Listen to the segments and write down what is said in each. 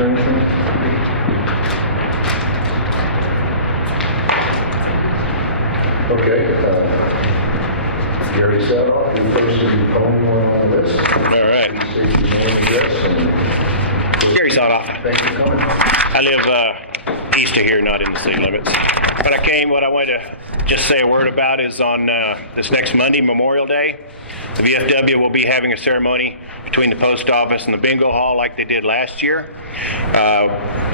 or anything? Okay. Gary Sadoff, you posted the only one on the list. All right. State your name, address, and Gary Sotoff. thank you for coming. I live east of here, not in the city limits. But what I wanted to just say a word about is on this next Monday, Memorial Day, the VFW will be having a ceremony between the post office and the bingo hall like they did last year.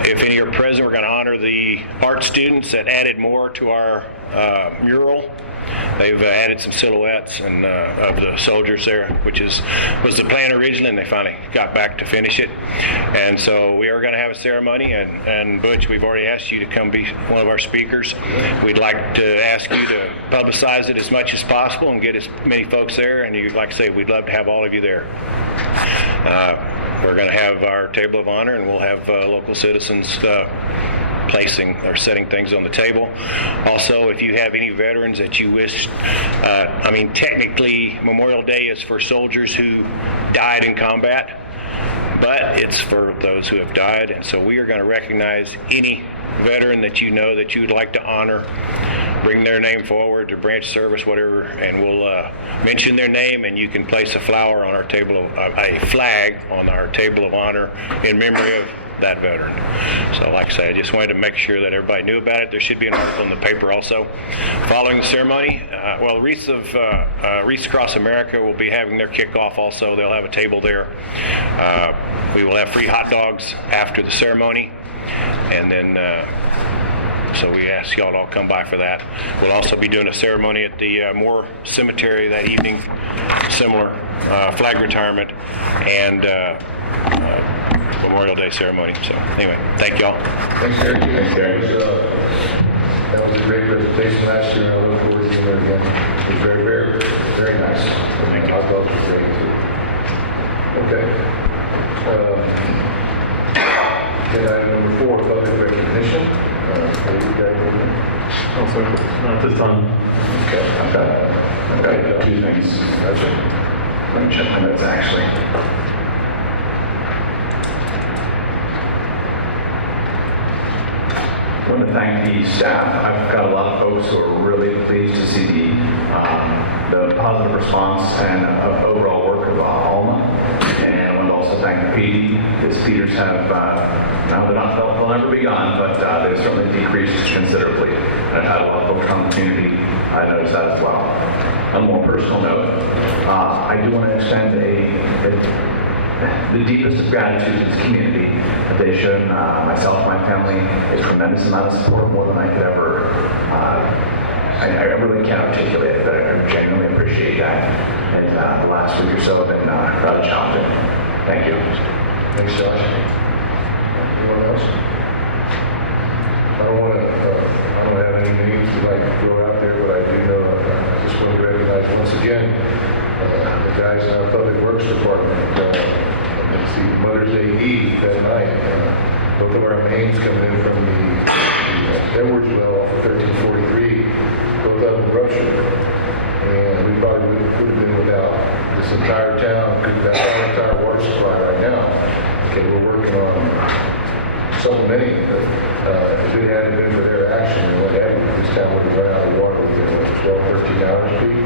If any are present, we're going to honor the art students that added more to our mural. They've added some silhouettes and of the soldiers there, which was the plan originally, and they finally got back to finish it. And so we are going to have a ceremony, and Butch, we've already asked you to come be one of our speakers. We'd like to ask you to publicize it as much as possible and get as many folks there, and like I say, we'd love to have all of you there. We're going to have our table of honor, and we'll have local citizens placing or setting things on the table. Also, if you have any veterans that you wish, technically Memorial Day is for soldiers who died in combat, but it's for those who have died, and so we are going to recognize any veteran that you know that you would like to honor. Bring their name forward to branch service, whatever, and we'll mention their name, and you can place a flower on our table, a flag on our table of honor in memory of that veteran. So like I say, I just wanted to make sure that everybody knew about it. There should be an article in the paper also. Following the ceremony, Wreaths Across America will be having their kickoff also. They'll have a table there. We will have free hot dogs after the ceremony, and then so we ask y'all to all come by for that. We'll also be doing a ceremony at the Moore Cemetery that evening, similar flag retirement and Memorial Day ceremony. So anyway, thank y'all. Thanks, Gary. Thanks, Gary. That was a great presentation last year, and I look forward to doing it again. It was very, very, very nice. And hot dogs were great, too. Okay. Item number 4, public recognition. Oh, sorry, not this time. Okay. I've got 2 things. That's it. Let me check my notes, actually. I want to thank the staff. I've got a lot of folks who are really pleased to see the positive response and overall work of Alma. And I want to also thank the PD. The speeders have, they'll never be gone, but they've certainly decreased considerably. I've had a lot of folks from the community. I noticed that as well. On a more personal note, I do want to extend the deepest of gratitude to this community that they've shown myself and my family a tremendous amount of support, more than I could ever, I really can't articulate it, but I genuinely appreciate that. And the last week or so have been rather challenging. Thank you. Thanks, Josh. Anyone else? I don't have any names to throw out there, but I do know, I just want to recognize once again the guys in our Public Works Department. Let's see, Mother's Day Eve that night. Both of our mains coming in from the Edwards well off of 1343, both of them ruptured. And we probably would have been without this entire town, that entire water supply right now. Okay, we're working on supplementing if it hadn't been for their action and what have you, this town would have run out of water within 12, 13 hours, Pete?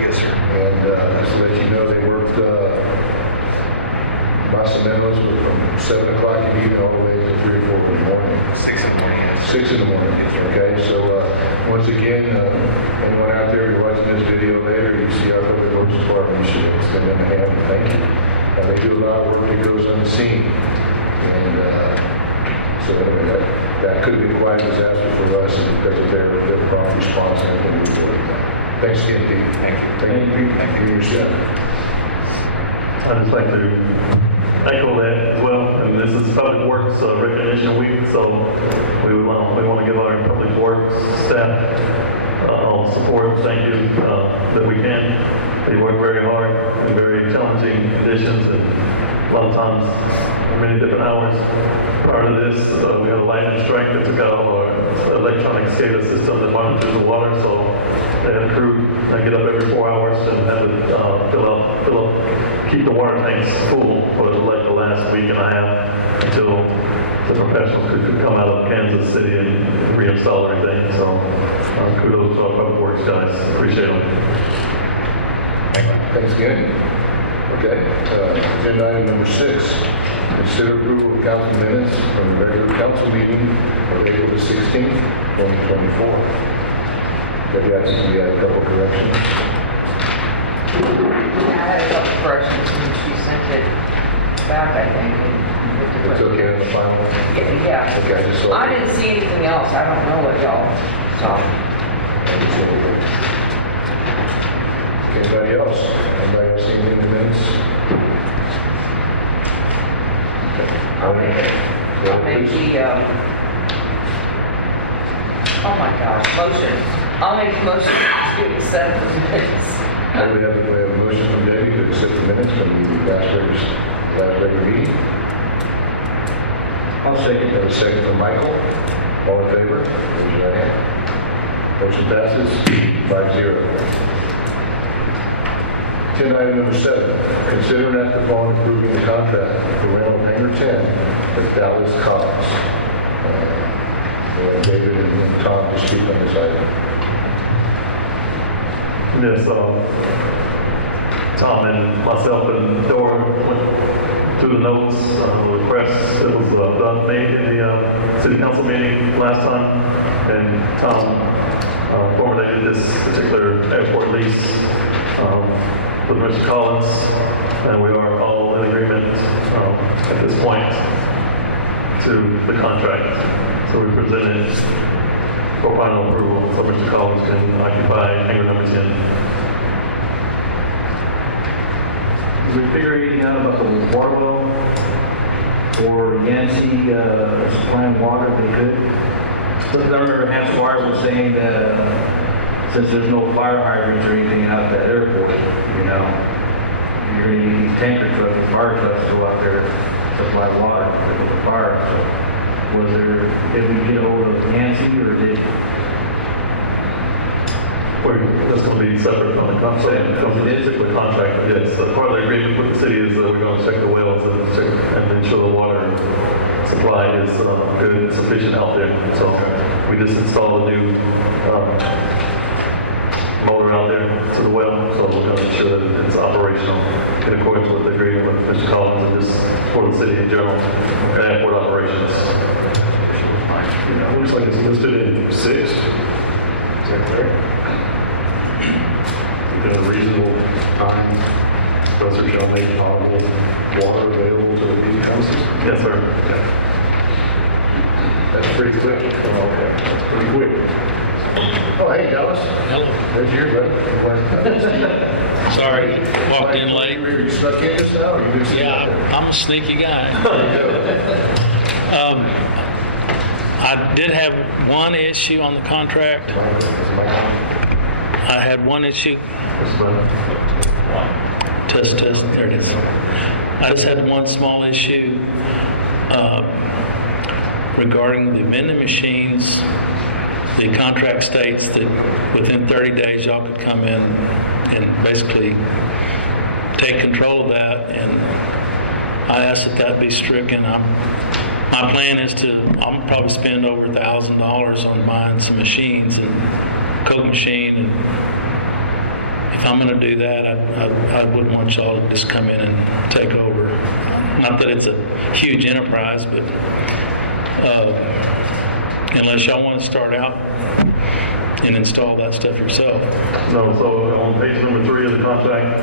Yes, sir. And just to let you know, they worked Masamelos from 7 o'clock in the evening all the way to 3 or 4 in the morning. 6 in the morning. 6 in the morning, okay? So once again, anyone out there who's watching this video later, you see our Public Works Department, you should extend them a hand and thank you. They do a lot of work that goes unseen. And so anyway, that could have been quite a disaster for us and because of their prompt response and everything we do. Thanks again, Pete. Thank you. Thank you. Thank you. I'd just like to echo that as well. And this is Public Works Recognition Week, so we want to give our Public Works staff all support. Thank you that we can. They work very hard in very challenging conditions, and a lot of times, many different hours. Prior to this, we had a lightning strike that took out all our electronic SCADA system that monitors the water, so they had a crew that get up every 4 hours and have to fill up, keep the water tanks full for like the last week and a half until the professionals could come out of Kansas City and reinstall everything. So kudos to our public works guys. Appreciate them. Thanks again. Okay, agenda item number 6, consider approval of council minutes from the regular council meeting of April the 16th, 2024. Maybe I think we had a couple corrections. I had a couple corrections when she sent it back, I think. It's okay on the final? Yeah. Okay, I just saw. I didn't see anything else. I don't know what y'all saw. Anybody else? Anybody else see anything in the minutes? I'll make the, oh my gosh, motion. I'll make a motion to accept the minutes. We have a motion from Debbie to accept the minutes from the last regular meeting. I'll second. And a second from Michael. All in favor? Raise your right hand. Motion passes 5-0. Agenda item number 7, consider and act upon approving the contract for rental of hangar 10 with Dallas Cox. David and Tom to speak on this item. Yes, Tom and myself and Dora went through the notes, requests that was made in the city council meeting last time, and Tom formulated this particular airport lease with Mr. Collins, and we are all in agreement at this point to the contract. So we presented for final approval so Mr. Collins can occupy hangar number 10. Did we figure anything out about the water well or Yancey supplying water if they could? Because I remember Hans Squire was saying that since there's no fire hydrants or anything out at that airport, you know, you're going to need these tanker trucks and fire trucks to go out there to supply water for the fire. So was there, did we get a hold of Yancey or did? That's going to be separate from the contract. The contract, yes. Part of the agreement with the city is that we're going to check the wells and ensure the water supply is good and sufficient out there. So we just installed a new motor out there to the well, so we're going to ensure that it's operational in accordance with the agreement with Mr. Collins and just for the city in general, airport operations. It looks like it's listed in 6. Is that correct? In a reasonable time, Professor shall make potable water available to the city council. Yes, sir. That's pretty quick. Oh, okay, that's pretty quick. Oh, hey, Dallas. Hello. There's your brother. Sorry, walked in late. You stuck in just now, or you do something? Yeah, I'm a sneaky guy. I did have one issue on the contract. I had one issue. Test, there it is. I just had one small issue regarding the vending machines. The contract states that within 30 days y'all could come in and basically take control of that, and I asked that be stricken. My plan is I'll probably spend over $1,000 on buying some machines and Coke machine, and if I'm going to do that, I wouldn't want y'all to just come in and take over. Not that it's a huge enterprise, but unless y'all want to start out and install that stuff yourself. No, so on page number 3 of the contract,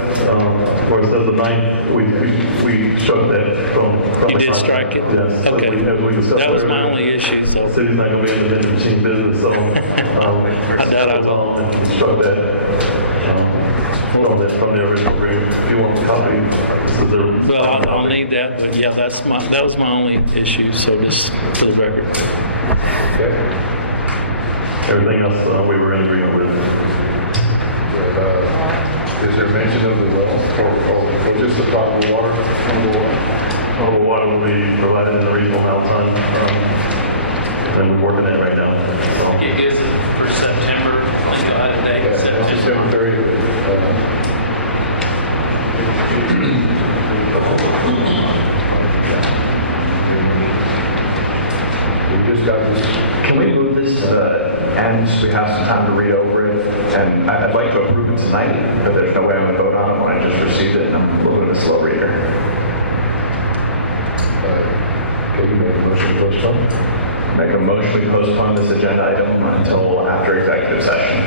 where it says the 9th, we struck that from You the did contract. strike it? Yes. Okay. As we discussed That was my earlier, only issue, so the city's not going to be in the vending machine business, so I doubt I will. and we struck that from the original agreement. If you want a copy, this is the. Well, I'll need that, but yeah, that was my only issue, so just for the record. Okay. Everything else we were in agreement with. Is there mention of the well, or just the potable water? All the water will be provided in a reasonable amount of time. and we're working that right now. So, It is for September, I think I had a date, That's September. September 30th. We just got this. Can we move this to the end so we have some time to read over it? And I'd like to approve it tonight, but there's no way I'm going to vote on it when I just received it, and I'm a little bit of a slow reader. Okay, you made a motion to postpone. Make a motion, we postpone this agenda item until after executive session.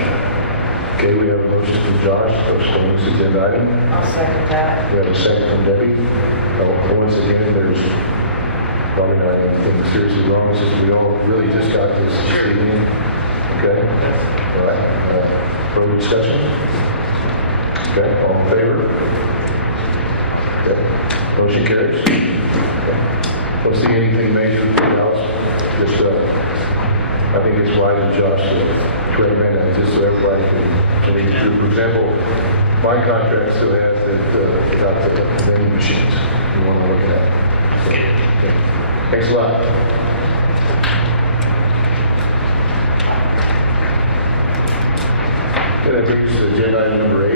Okay, we have a motion from Josh to postpone this agenda item. I'll second that. We have a second from Debbie. Once again, there's probably not anything seriously wrong. It's just we all really just got this evening. Okay? All right. Further discussion? Okay, all in favor? Okay. Motion carries. Okay. Don't see anything major for the house. Just, I think it's wise of Josh to recommend that, just so everybody can read through. For example, my contract still has that, about the vending machines. You want to look at that. Okay. Thanks a lot. Okay, that brings us to agenda item number 8,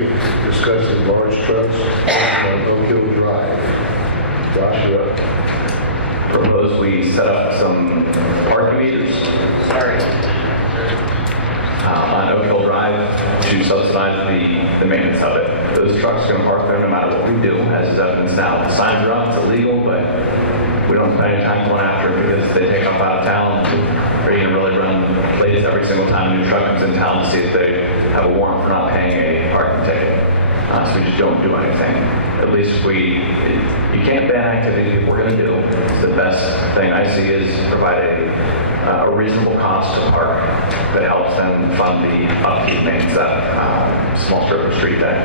discussing large trucks on Oak Hill Drive. Josh, you're up. Propose we set up some parking meters on Oak Hill Drive to subsidize the maintenance of it. Those trucks are going to park there no matter what we do, as is evidence now. The signs are up, it's illegal, but we don't spend any time going after it because they take off out of town. Or you can really run plates every single time a new truck comes in town to see if they have a warrant for not paying a parking ticket. So we just don't do anything. At least you can't ban activity that we're going to do. The best thing I see is provide a reasonable cost to park that helps them fund the upkeep maintenance of that small strip of street there.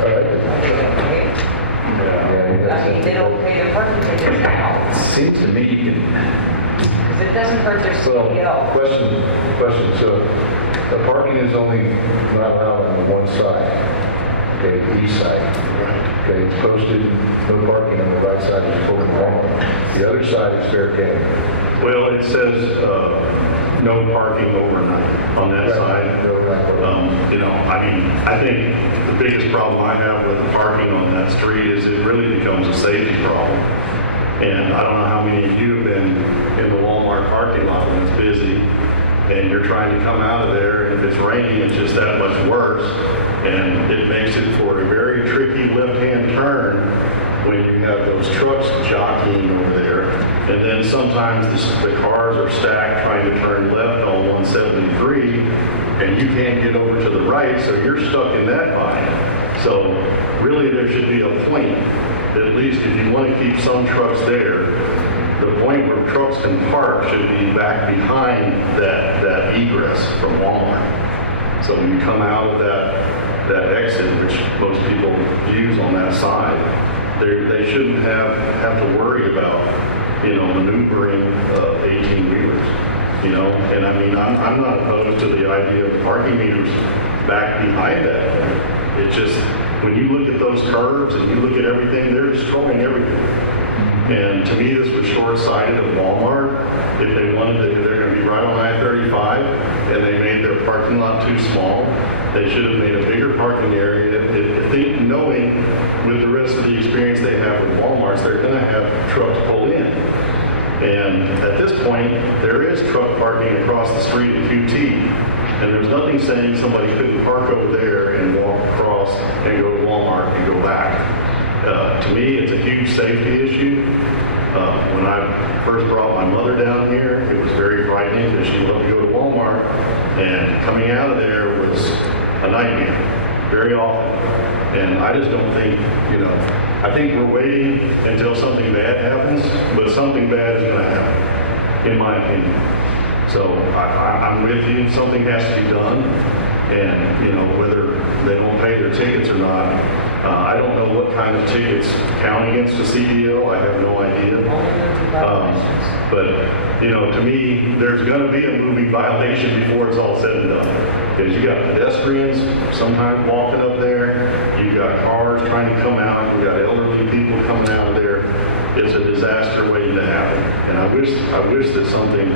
All right. They don't pay. I mean, they don't pay their parking tickets now, Seems to me you can, because it doesn't hurt their So, CDL. question. So, the parking is only not allowed on the one side. Okay, the east side. Okay, it's posted, no parking on the right side is full of Wal-Mart. The other side is fair game. Well, it says no parking overnight on that side. I think the biggest problem I have with the parking on that street is it really becomes a safety problem. And I don't know how many of you have been in the Walmart parking lot when it's busy and you're trying to come out of there, and if it's raining, it's just that much worse. And it makes it for a very tricky left-hand turn when you have those trucks jockeying over there. And then sometimes the cars are stacked trying to turn left on 173, and you can't get over to the right, so you're stuck in that bind. So really there should be a point, at least if you want to keep some trucks there, the point where trucks can park should be back behind that egress from Walmart. So when you come out of that exit, which most people use on that side, they shouldn't have to worry about, maneuvering 18-wheelers, And I mean, I'm not opposed to the idea of parking meters back behind that. It's just, when you look at those curves and you look at everything, they're destroying everything. And to me, this was short-sighted of Walmart. If they wanted to, they're going to be right on I-35, and they made their parking lot too small. They should have made a bigger parking area. Knowing with the rest of the experience they have with Walmarts, they're going to have trucks pull in. And at this point, there is truck parking across the street at QT. And there's nothing saying somebody couldn't park over there and walk across and go to Walmart and go back. To me, it's a huge safety issue. When I first brought my mother down here, it was very frightening because she loved to go to Walmart, and coming out of there was a nightmare, very often. And I just don't think, I think we're waiting until something bad happens, but something bad is going to happen, in my opinion. So I'm with you, something has to be done, and, whether they don't pay their tickets or not, I don't know what kind of tickets count against a CDL. I have no idea. But, to me, there's going to be a moving violation before it's all said and done. Because you got pedestrians sometimes walking up there. You've got cars trying to come out. You've got elderly people coming out of there. it's a disaster waiting to happen. And I wish that something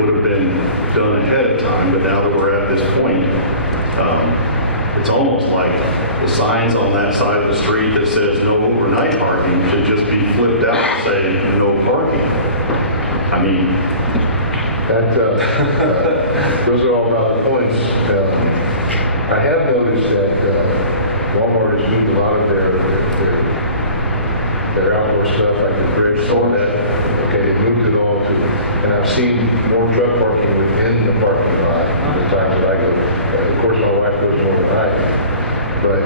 would have been done ahead of time, but now that we're at this point, it's almost like the signs on that side of the street that says no overnight parking should just be flipped out and say no parking. I mean, That, those are all valid points. I have noticed that Walmart has moved a lot of their outdoor stuff, like the bridge store, that, okay, they moved it all to, and I've seen more truck parking within the parking lot the times that I go. Of course, my wife goes more than I do. But,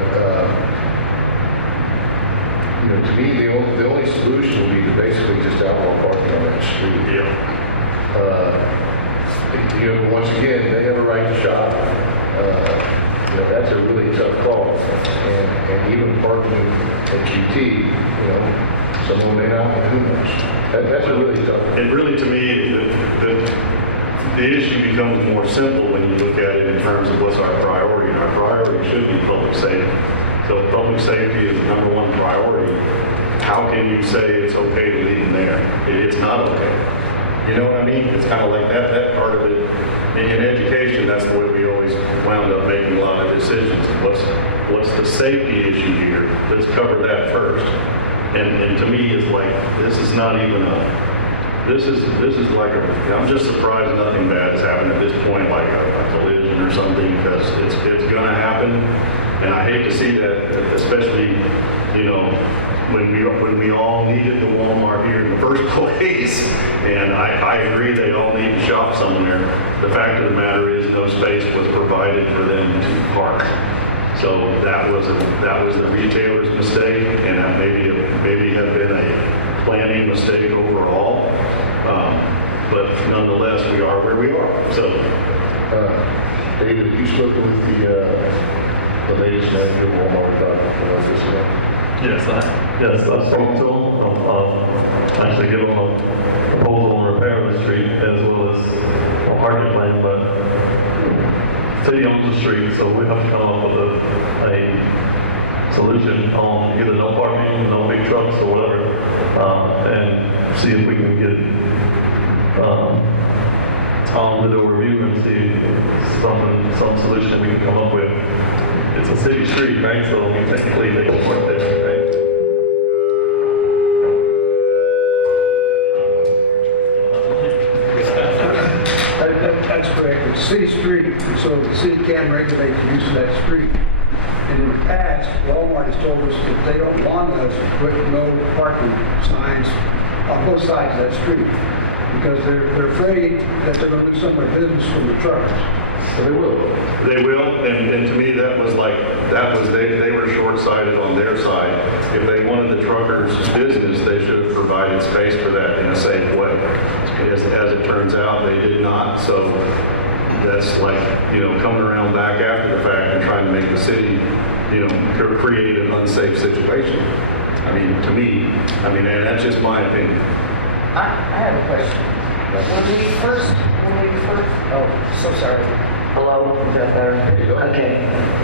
you know, to me, the only solution will be to basically just outlaw parking on that street. You know, once again, they have a right to shop. You know, that's a really tough call. And even parking at QT, you know, someone may not, and who knows? That's a really tough. And really, to me, the issue becomes more simple when you look at it in terms of what's our priority. And our priority should be public safety. So if public safety is the number one priority, how can you say it's okay to leave them there? It's not okay. You know what I mean? It's kind of like that part of it. In education, that's the way we always wound up making a lot of decisions. What's the safety issue here? Let's cover that first. And to me, it's like, this is not even this is like I'm just surprised nothing bad has happened at this point, like a collision or something, because it's going to happen. And I hate to see that, especially, you know, when we all needed the Walmart here in the first place. And I agree they all need to shop somewhere. The fact of the matter is no space was provided for them to park. So that was the retailer's mistake, and that maybe have been a planning mistake overall. But nonetheless, we are where we are. So, David, have you spoken with the latest manager of Walmart about this event? Yes, I spoke to him. Actually give him a proposal on repair of the street as well as a parking plan, but city owns the street, so we have to come up with a solution on either no parking, no big trucks or whatever, and see if we can get Tom to do a review and see some solution we can come up with. It's a city street, right? So technically they can work there, right? That's correct. It's city street, so the city can regulate the use of that street. And in the past, Walmart has told us that they don't want us to put no parking signs on both sides of that street because they're afraid that they're going to lose some of their business from the truckers. They will. they will, and to me, that was they were short-sighted on their side. If they wanted the truckers' business, they should have provided space for that in a safe way. As it turns out, they did not, so that's like, you know, coming around back after the fact and trying to make the city, you know, create an unsafe situation. I mean, to me, and that's just my opinion. I have a question. When we first, oh, so sorry. Hello, is that better? There you go. Okay.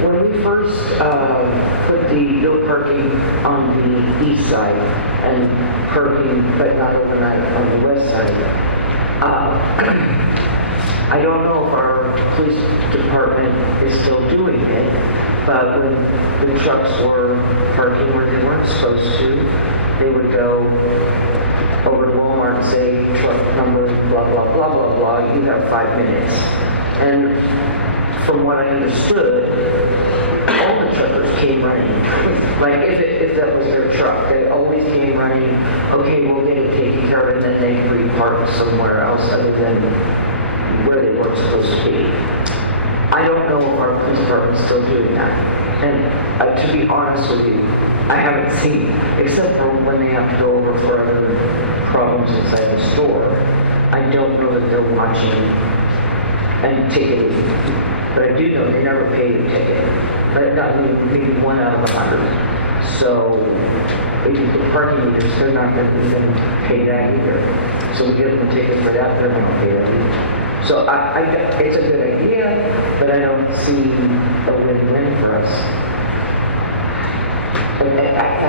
When we first put the no parking on the east side and parking, but not overnight, on the west side, I don't know if our police department is still doing it, but when the trucks were parking where they weren't supposed to, they would go over to Walmart and say, truck number, blah, blah, blah, blah, blah, you have 5 minutes. And from what I understood, all the truckers came running. Like if that was their truck, they always came running, okay, we'll get it taken care of, and then they repark somewhere else other than where they weren't supposed to be. I don't know if our police department's still doing that. And to be honest with you, I haven't seen, except for when they have to go over for other problems inside the store. I don't know that they're watching and ticketing. But I do know they never paid a ticket. But it got maybe 1 out of 100. So if you put parking meters, they're not going to even pay that either. So we give them a ticket for that, they're not going to pay that either. So it's a good idea, but I don't see a win-win for us. I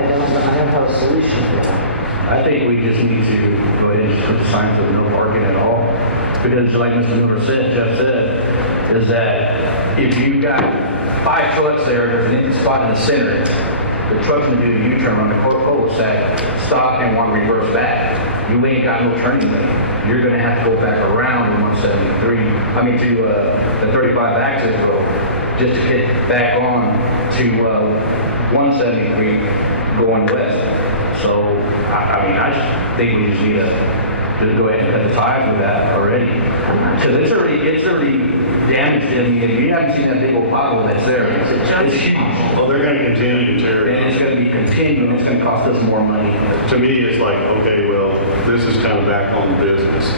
don't have a solution for that. I think we just need to go ahead and just put signs of no parking at all. Because like Mr. Miller said, Jeff said, is that if you've got 5 trucks there, there's an empty spot in the center, the truck's gonna do a U-turn on the cul-de-sac, stop and want to reverse back. You ain't got no turning lane. You're gonna have to go back around to 173, to the 35 access road, just to get back on to 173 going west. So, I just think we just need to go ahead and cut the ties with that already. Because it's already damaged. I mean, if you haven't seen that big old pothole that's there, it's huge. Well, they're going to continue to tear it And up. it's going to be continuing, it's going to cost us more money. To me, it's like, okay, well, this is kind of back on the business.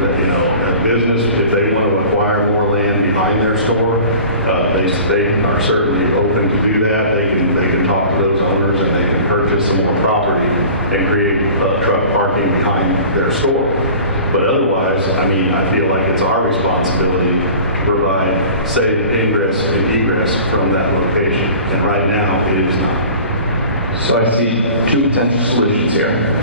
That, you know, a business, if they want to acquire more land behind their store, they are certainly open to do that. They can talk to those owners and they can purchase some more property and create truck parking behind their store. But otherwise, I mean, I feel like it's our responsibility to provide safe ingress and egress from that location. And right now, it is not. So I see 2 potential solutions here.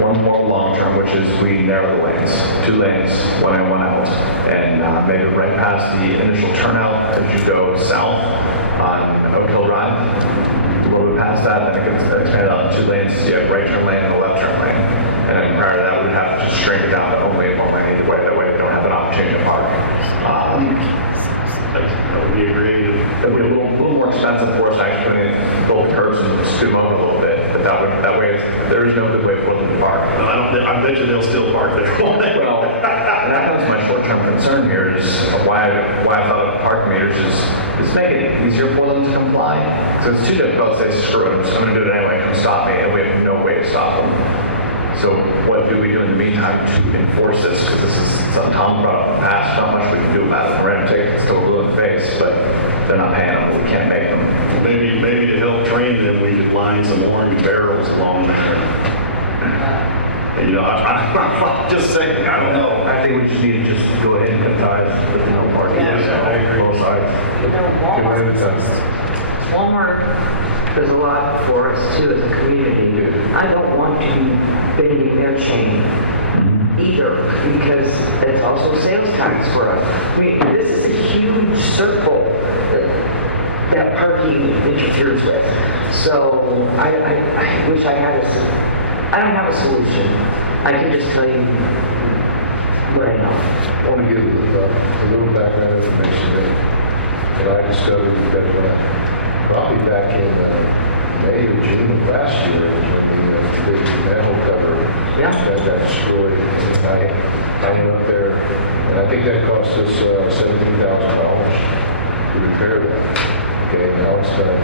One more long-term, which is we narrow the lanes, 2 lanes, 1 in, 1 out, and maybe right past the initial turnout as you go south on Oak Hill Drive. A little bit past that, then it gets expanded out 2 lanes, you have right turn lane and a left turn lane. And then prior to that, we'd have to just shrink it down to only 1 lane either way. That way we don't have an opportunity to park. We agree. It would be a little more expensive for us actually putting in both curbs and scoot them over a little bit. But that way, there is no good way for them to park. I bet you they'll still park there. Well, and that was my short-term concern here is why I thought of park meters is make it easier for them to comply. So it's too difficult to say, screw it, I'm going to do it anyway, come stop me, and we have no way to stop them. So what do we do in the meantime to enforce this? Because this is something Tom brought up in the past, not much we can do about it. We're going to take it still blue in the face, but they're not paying them, we can't make them. Maybe to help train them, we could line some orange barrels along there. And, you know, I'm just saying, I don't know. I think we just need to just go ahead and cut ties with no parking. I agree. Both sides. You know, Walmart does a lot for us too as a community. I don't want to be bending their chain either, because it's also sales tax for us. I mean, this is a huge circle that parking interferes with. So I wish I had I don't have a solution. I can just tell you what I know. I want to give a little background information that I discovered that probably back in May or June of last year was when the big manhole cover that got destroyed. And I went up there, and I think that cost us $17,000 to repair that. Okay, now it's done.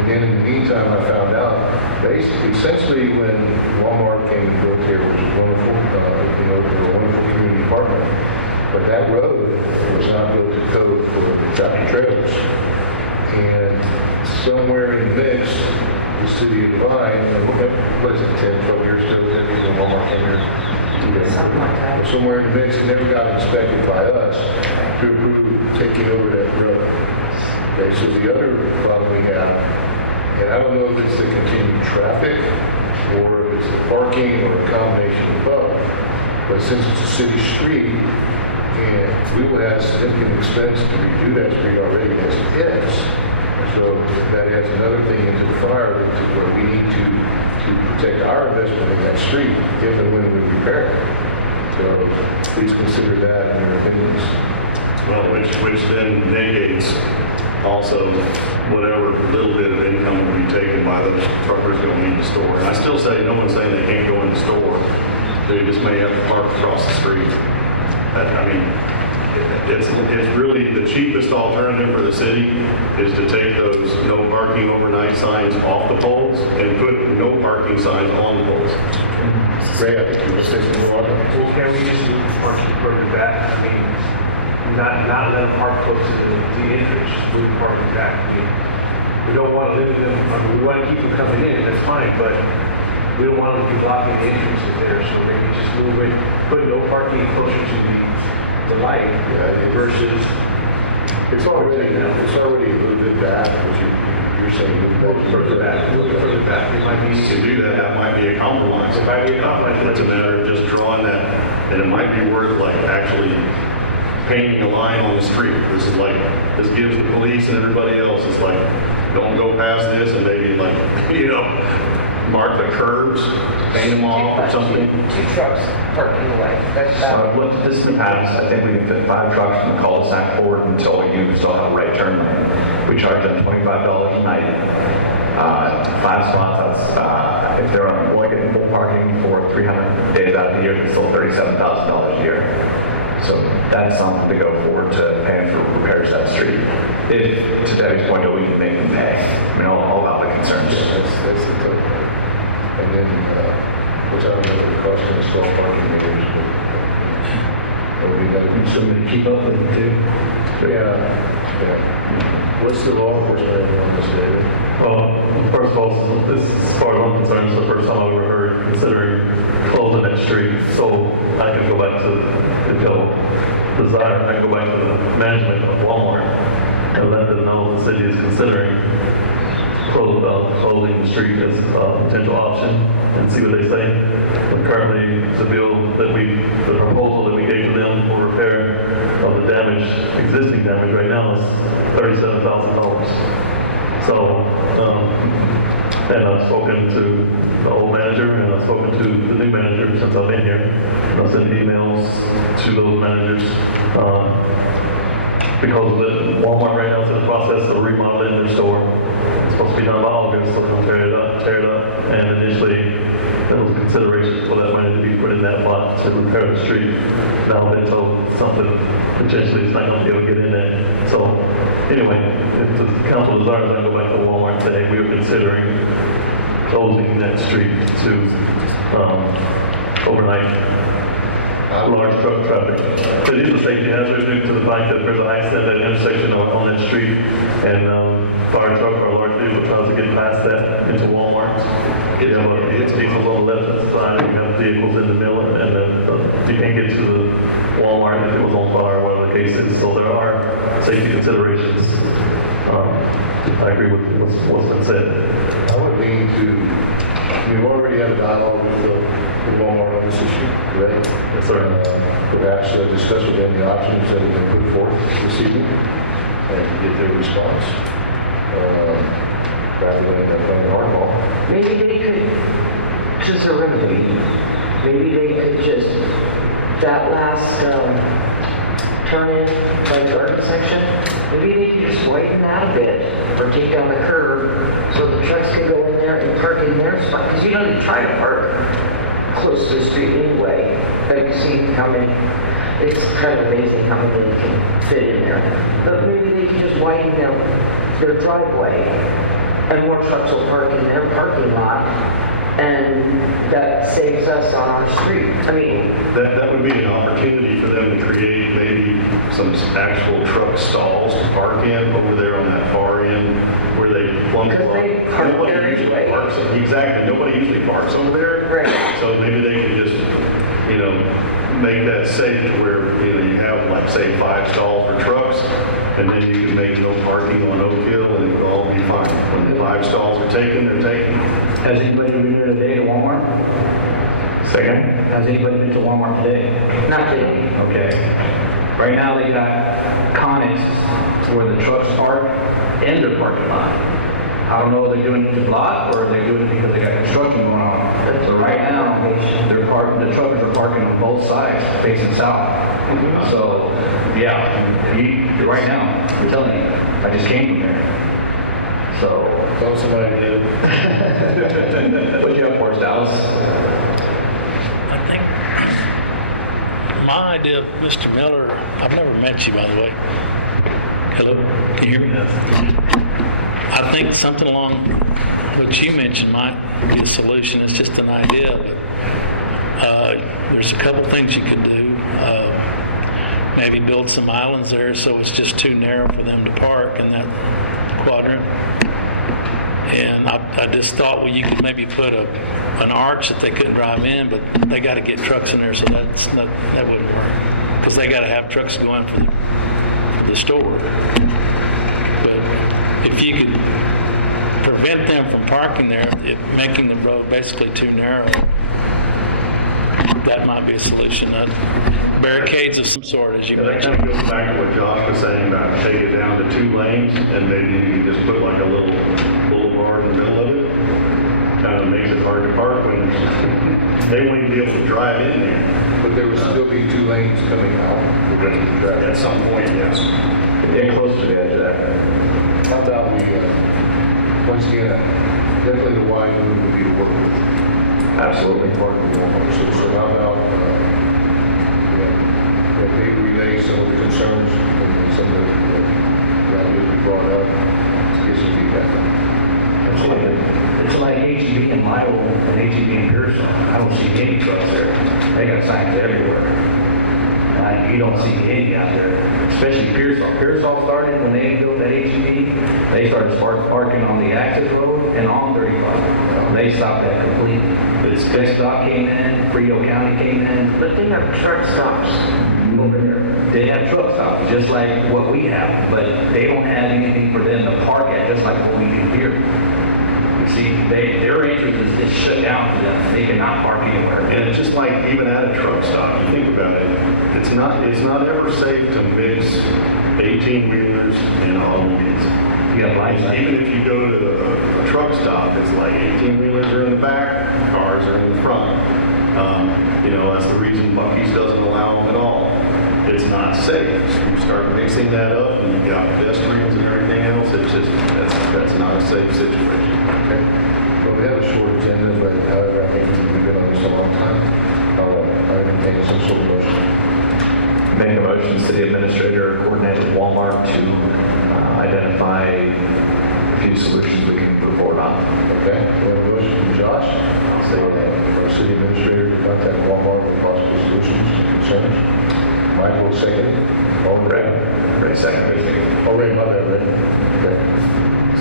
And then in the meantime, I found out, essentially when Wal-Mart came and built here, which was wonderful, they were a wonderful community partner, but that road was not built to code for tractor trailers. And somewhere in the mix, the city of Devine, what is it, 10, 12 years ago, 10 years when Walmart came here? Something like that. Somewhere in the mix, it never got inspected by us to approve taking over that road. Okay, so the other problem we have, and I don't know if it's the continued traffic, or if it's the parking, or a combination of both, but since it's a city street, and we will have significant expense to redo that street already as it is. So that adds another thing into the fire where we need to protect our investment in that street if and when we repair it. So please consider that in your opinions. Well, which then negates also whatever little bit of income will be taken by those truckers going in the store. And I still say, no one's saying they can't go in the store. They just may have to park across the street. I mean, it's really the cheapest alternative for the city is to take those no parking overnight signs off the poles and put no parking signs on the poles. Ray, I think you were saying more on that. Well, can we just park further back? I mean, not let them park close to the entrance, just move parking back. I mean, we don't want to limit them, I mean, we want to keep them coming in, that's fine, but we don't want them to be blocking the entrances there, so maybe just move it, put no parking closer to the light versus. It's already a little bit back, but you're saying move further back, a little bit further back. It might be, To do that, that might be a compromise. it might be a compromise. It's a matter of just drawing that, and it might be worth like actually painting a line on the street. This is like, this gives the police and everybody else, it's like, don't go past this, and maybe like, mark the curbs, paint them off or something. Two trucks parking away. That's So that. I've looked at this in the past, I think we can fit 5 trucks from the cul-de-sac forward until you still have a right turn lane. We charge them $25 a night. 5 spots, that's, if they're on, well, getting full parking for 300 days out of the year, it's still $37,000 a year. So that's something to go forward to paying for repairs to that street. If, to Debbie's point, we can make them pay. I mean, all about the concerns. That's the tough part. And then, which I don't know the cost of the small parking meters, but that would be another. Somebody to keep up with it too. Yeah, yeah. What's the law enforcement on this, David? Well, first of all, this, as far as I'm concerned, is the first time I've ever heard considering closing that street. So I can go back to, if y'all desire, I can go back to the management of Walmart and let them know the city is considering closing the street as a potential option and see what they say. But currently, the proposal that we gave to them for repair of the existing damage right now is $37,000. So, and I've spoken to the old manager and I've spoken to the new manager since I've been here. And I've sent emails to those managers because Walmart right now is in the process of remodeling their store. It's supposed to be done by August, so they're going to tear it up. And initially, there was consideration for that money to be put in that pot to repair the street. Now they're told something potentially it's not going to be able to get in there. So anyway, if the council desires, I go back to Walmart and say, hey, we are considering closing that street to overnight large truck traffic. It is a safety hazard due to the fact that there's an accident at an intersection on that street, and fire truck or a large vehicle tries to get past that into Walmart. You have vehicles on the left side, you have vehicles in the middle, and then you can't get to the Walmart if it was on fire, or whatever the case is. So there are safety considerations. I agree with what's been said. I would lean to, we've already had a dialogue with Wal-Mart on this issue, correct? Yes, sir. Perhaps discuss with them the options that have been put forth this evening and get their response, rather than playing hardball. Maybe they could, just a remedy, maybe they could just, that last turn in by the garden section, maybe they could just widen that a bit or take down the curb so the trucks could go in there and park in their spot. Because they try to park close to the street anyway. Like you see how many, it's kind of amazing how many they can fit in there. But maybe they can just widen their driveway and more trucks will park in their parking lot, and that saves us on our street. I mean, That would be an opportunity for them to create maybe some actual truck stalls to park in over there on that far end where they plumb Because they park Nobody there usually anyway. parks. Exactly. Nobody usually parks over there. Right. So maybe they could just, make that safe to where, you have like say 5 stalls for trucks, and then you can make no parking on Oak Hill and it'll all be fine. When the 5 stalls are taken, they're taken. Has anybody been here today to Walmart? Second? Has anybody been to Walmart today? not today. Okay. Right now they got conics where the trucks park in their parking lot. I don't know if they're doing it to block or they're doing it because they got construction going on. So right now, the truckers are parking on both sides facing south. So, yeah, right now, I'm telling you, I just came from there. So, Tell somebody did. what you up for, Dallas? I think my idea of Mr. Miller, I've never met you, by the way. Hello, can you hear me? I think something along what you mentioned might be a solution. It's just an idea, but there's a couple things you could do. Maybe build some islands there so it's just too narrow for them to park in that quadrant. And I just thought, well, you could maybe put an arch that they couldn't drive in, but they got to get trucks in there, so that wouldn't work. Because they got to have trucks going for the store. But if you could prevent them from parking there, making the road basically too narrow. That might be a solution. Barricades of some sort, as you Yeah, that mentioned. kind of goes back to what Josh was saying about take it down to 2 lanes and maybe you can just put like a little boulevard in the middle of it. Kind of makes it hard to park when they won't even be able to drive in there. But there would still be 2 lanes coming out the rest of the traffic. At some point, yes. Get close to the edge of that. How about we, once again, definitely the wise move would be to work with Absolutely. parking Walmart. So how about, maybe relay some of the concerns and some of the ideas we brought up to get some feedback. It's like HEB in Lyle and HEB in Pearsall. I don't see any trucks there. They got signs everywhere. You don't see any out there, especially Pearsall. Pearsall started when they built that HEB. They started parking on the access road and on 35. They stopped that completely. This stop came in, Frio County came in. But they have truck stops over there. They have truck stops, just like what we have, but they don't have anything for them to park at, just like what we do here. You see, their entrance is shut down for them. They cannot park anywhere. And it's just like even at a truck stop, you think about it, it's not ever safe to mix 18-wheelers and automobiles. You got lights. Even if you go to a truck stop, it's like 18-wheelers are in the back, cars are in the front. That's the reason Buc-ee's doesn't allow them at all. It's not safe. So you start mixing that up and you got pedestrians and everything else, it's just, that's not a safe situation. Okay. Well, we have a short agenda, but however, I think we've been on this a long time. I entertain some sort of motion. Make a motion, city administrator coordinate with Walmart to identify a few solutions we can move forward on. Okay, we have a motion from Josh. I'll say for our city administrator to contact Walmart with possible solutions to concerns. Mike will second it. All in favor? Ray, second. Oh, Ray, my bad, Ray. Okay.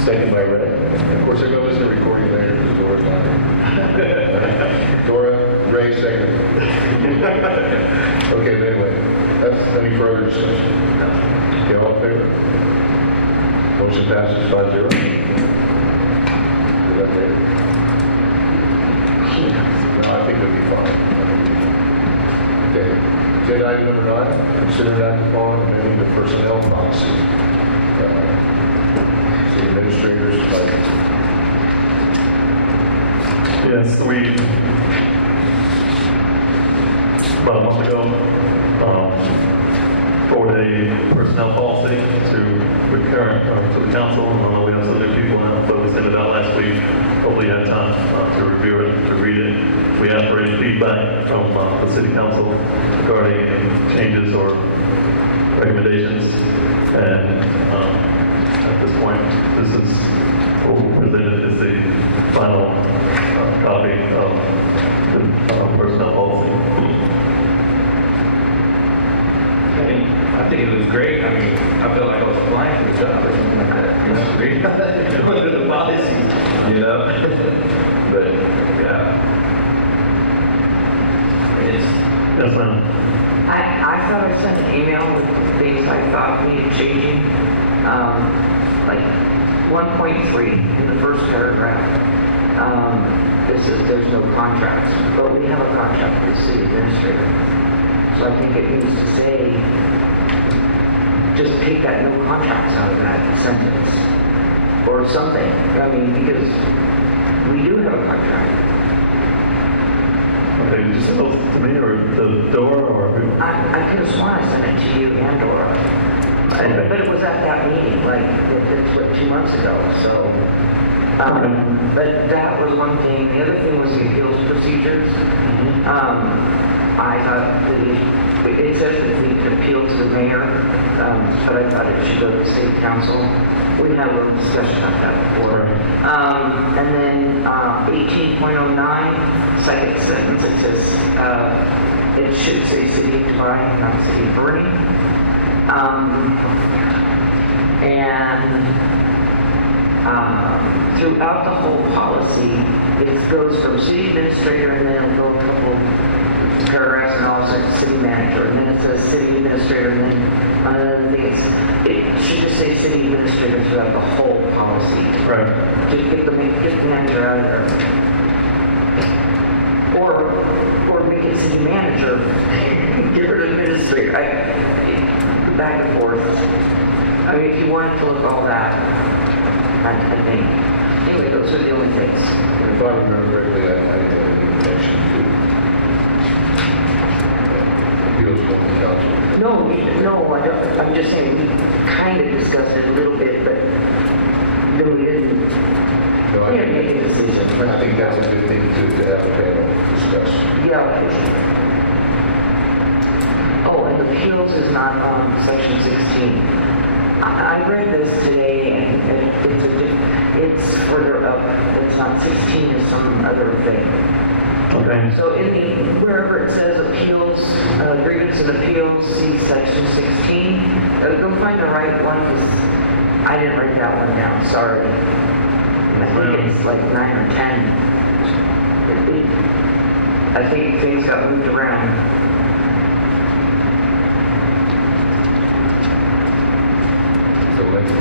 Second by Ray. Of course, they're going to listen to the recording later because Dora's not here. Dora, Ray, second. Okay, but anyway, that's any further discussion? Okay, all in favor? Motion passes 5-0. Is that fair? No, I think it'll be fine. Okay. Agenda item number 9, consider an act upon amending the personnel policy. City administrators, Yes, about a month ago, forwarded a personnel policy to the council. We have some new people now, but we sent it out last week. Hopefully you had time to review it, to read it. We have received feedback from the city council regarding changes or recommendations. And at this point, this is what we presented as the final copy of the personnel policy. I think it was great. I mean, I felt like I was applying for the job or something like that. You know, great. Going to the policies, you know. But yeah, it's. Yes, ma'am. I thought I sent an email with things I thought needed changing. Like 1.3 in the first paragraph. This is, there's no contracts, but we have a contract with the city administrator. So I think it needs to say, just take that no contracts out of that sentence or something. I mean, because we do have a contract. Okay, did you send those to me or the door or who? I could have sworn I sent it to you and Dora. But it was at that meeting, like, it's what, 2 months ago, so. But that was one thing. The other thing was the appeals procedures. I thought it says that we could appeal to the mayor, but I thought it should go to the city council. We had a little discussion about that before. And then 18.09, second sentence, it says, it should say city of Devine, not city of Bernie. Throughout the whole policy, it goes from city administrator and then it'll go a couple paragraphs and all, it's city manager, and then it says city administrator, and then on another thing, it should just say city administrator throughout the whole policy. Right. Just get the manager out of there. Or make it city manager, get rid of administrator, back and forth. I mean, if you wanted to look all that, I think. Anyway, those are the only things. If I remember correctly, I had an connection to appeals from the council. No, I don't, I'm just saying, we kind of discussed it a little bit, but no, we didn't, No, we didn't make a decision. I think that's a good thing to have a panel discuss. Yeah. Oh, and appeals is not section 16. I read this today, and it's further up. It's not 16, it's some other thing. Okay. So wherever it says appeals, grievance and appeals, see section 16. Go find the right one, because I didn't write that one down, sorry. I think it's like 9 or 10. I think things got moved around. So like the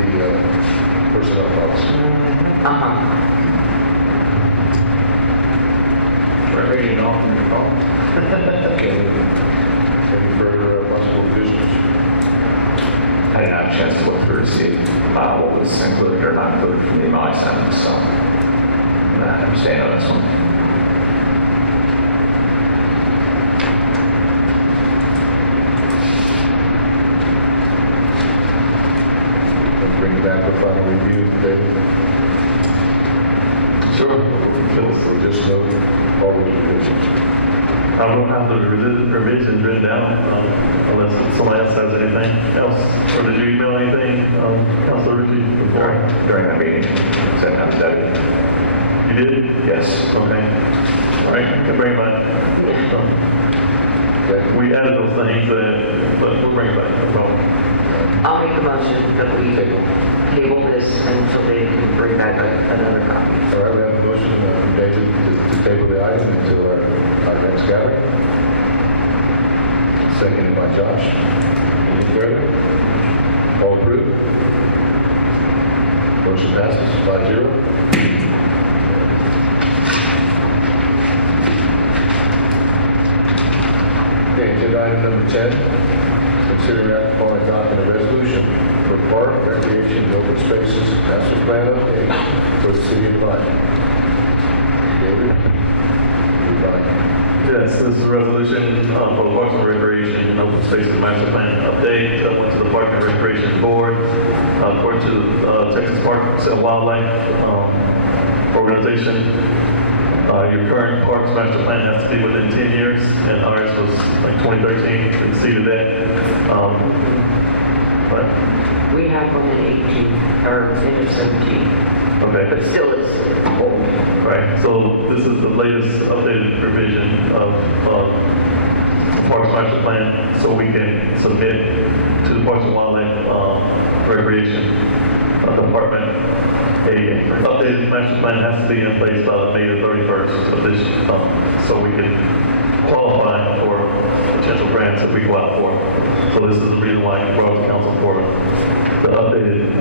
personnel policy. Uh-huh. Ready to off your call. Okay. Any further possible revisions? I didn't have a chance to look through to see what was included or not included from the email I sent, so I'm staying on this one. Let's bring it back for final review, David. Sure. Or just note all the revisions. I don't have the revisions written down, unless somebody else has anything else. Or did you email anything, Councilor Ritchie, before? During that meeting, sent out to Debbie. You did? Yes. Okay. All right, I can bring it back. We added those things, but we'll bring it back, no problem. I'll make a motion that we table this until they can bring back another copy. All right, we have a motion from David to table the item until our next gathering. Seconded by Josh. Any further? All approved? Motion passes 5-0. Okay, agenda item number 10. Consider act upon adopting a resolution for park, recreation, and open spaces master plan update for the city of Devine. David? Devine. Yes, this is a resolution for the Parks and Recreation and Open Spaces Master Plan update. That went to the Park and Recreation Board. According to the Texas Parks and Wildlife Organization, your current Parks Master Plan has to be within 10 years, and ours was like 2013, exceeded that. But, We have one in 18, or in 17, okay. but still it's old. Right, so this is the latest updated revision of the Parks Master Plan, so we can submit to the Parks and Wildlife Recreation Department. A updated master plan has to be in place by May the 31st of this, so we can qualify for potential grants that we go out for. So this is the reason why I brought the council for the updated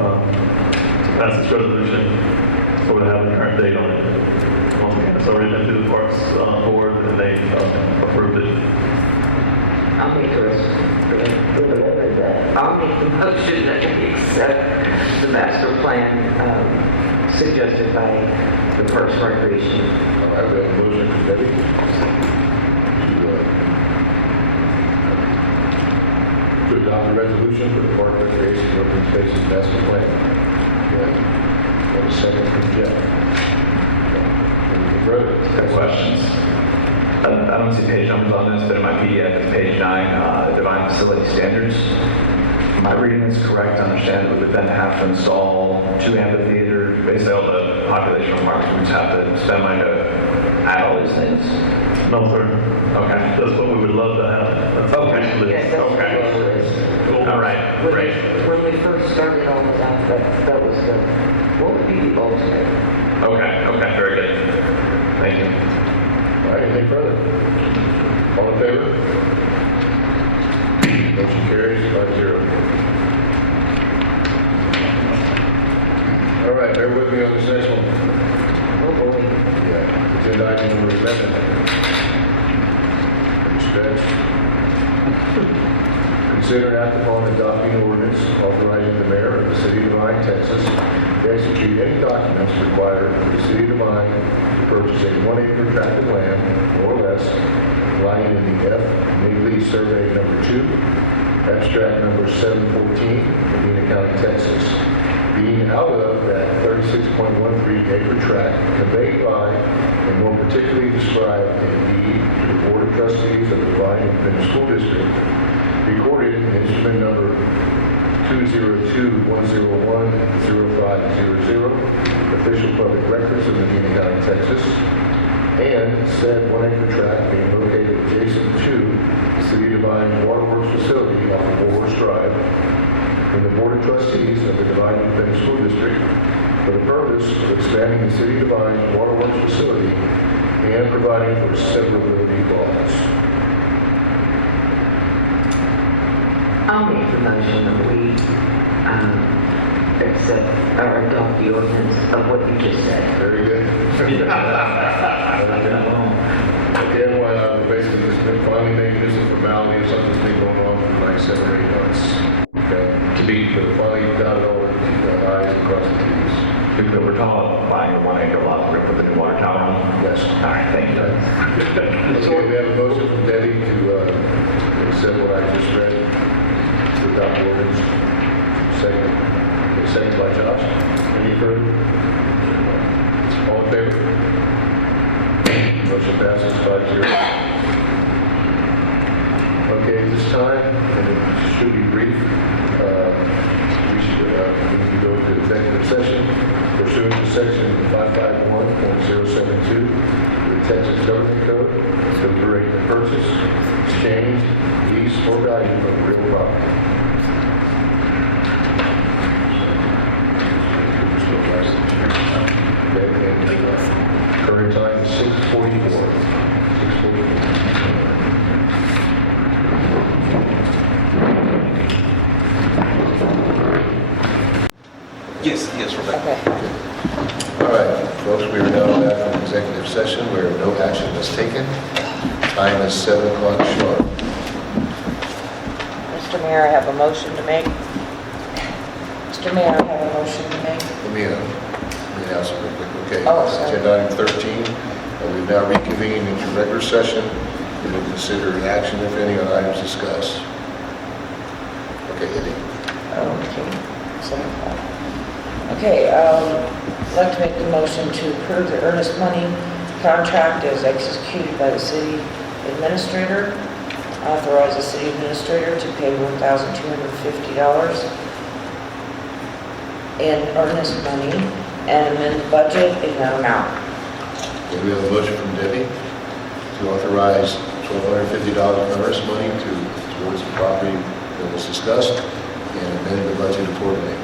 pass this resolution, so we have the current date on it. Once again, it's already been through the Parks Board, and they approved it. I'll make the motion that we accept the master plan suggested by the Parks and Recreation. All right, we have a motion from Debbie to adopt a resolution for the park, recreation, and open spaces master plan. Okay. And a second from Jeff. Anything further? Got questions? I don't see page numbers on this, but in my PDF, it's page 9, Devine Facility Standards. Am I reading this correct to understand that we would then have to install 2 amphitheaters, basically all the population requirements, we just have to spend money to add all these things? No, sir. Okay. That's what we would love to have. That's Okay. actually- Yes, that's what Okay. it was. All right, great. When we first started all of that, that was what would be the ultimate? Okay, very good. Thank you. All right, anything further? All in favor? Motion carries 5-0. All right, bear with me on this next one. Oh, boy. Yeah, agenda item number 11. Stretch. Consider and act upon adopting an ordinance authorizing the mayor of the city of Devine, Texas, to execute any documents required for the city of Devine to purchase a 1 acre tract of land, or less, lying in the F. Neely Survey number 2, abstract number 714, Medina County, Texas, being out of that 36.13 acre tract conveyed by and more particularly described in deed to the Board of Trustees of the Devine Independent School District, recorded in instrument number 202-101-0500, official public records of Medina County, Texas, and said 1 acre tract being located adjacent to the City of Devine Waterworks facility off of Forest Drive in the Board of Trustees of the Devine Independent School District for the purpose of expanding the City of Devine's Waterworks facility and providing for severability laws. I'll make the motion that we accept or adopt the ordinance of what you just said. Very good. Again, why I'm basically just been finally making this a formality of something that's been going on for like 7 or 8 months. Okay? To be, but finally dotted all the I's and crossed the T's. Because we're talking about buying a 1 acre lot to put the new water tower on. Yes. All right, thank you. Okay, we have a motion from Debbie to accept what I just read, to adopt the ordinance. Second. Okay, second by Josh. Any further? All in favor? Motion passes 5-0. Okay, at this time, and it should be brief, we should need to go to executive session pursuant to section 551.072 of the Texas Government Code to deliberate the purchase, exchange, lease, or value of real property. Okay, and current time is 6:44. 6:44. Yes, Rebecca. All right, folks, we are now back from executive session where no action was taken. Time is 7 o'clock sharp. Mr. Mayor, I have a motion to make. Mr. Mayor, I have a motion to make. Let me announce it real quick. Okay. Oh, sorry. Agenda item 13. We've now reconvened into regular session. We will consider action, if any, on items discussed. Okay, Eddie. Okay. 7 o'clock. Okay, I'd like to make the motion to approve the earnest money contract as executed by the city administrator. Authorize the city administrator to pay $1,250 in earnest money and amend the budget in that amount. Okay, we have a motion from Debbie to authorize $1,250 in earnest money towards the property that was discussed and amend the budget accordingly.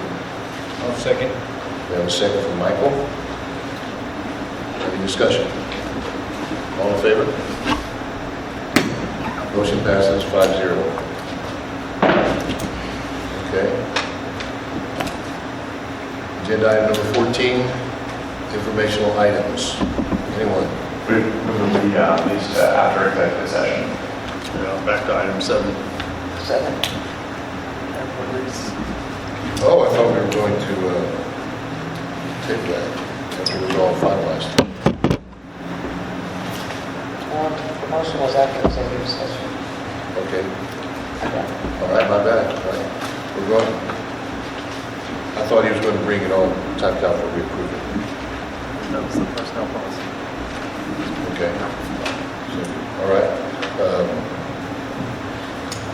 I'll second. We have a second from Michael. Any discussion? All in favor? Motion passes 5-0. Okay. Agenda item number 14, informational items. Anyone? We move these after executive session. Back to item 7. 7. Oh, I thought we were going to take that after it was all finalized. The motion was after executive session. Okay. Okay. All right, my bad. All right. We're going. I thought he was going to bring it all typed out for reapproval. That was the personnel policy. Okay. So, all right.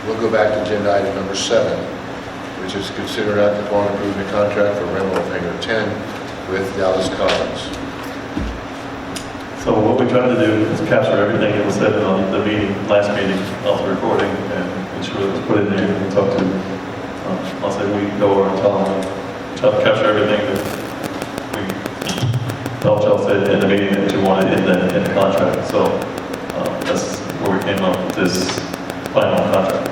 We'll go back to agenda item number 7, which is consider act upon approving a contract for rental of hangar 10 with Dallas Collins. So what we tried to do is capture everything that was said on the last meeting, off the recording, and ensure it was put in there and talk to, I'll say we go over and tell them, try to capture everything that we felt y'all said in the meeting that you wanted in the contract. So that's where we came up with this final contract.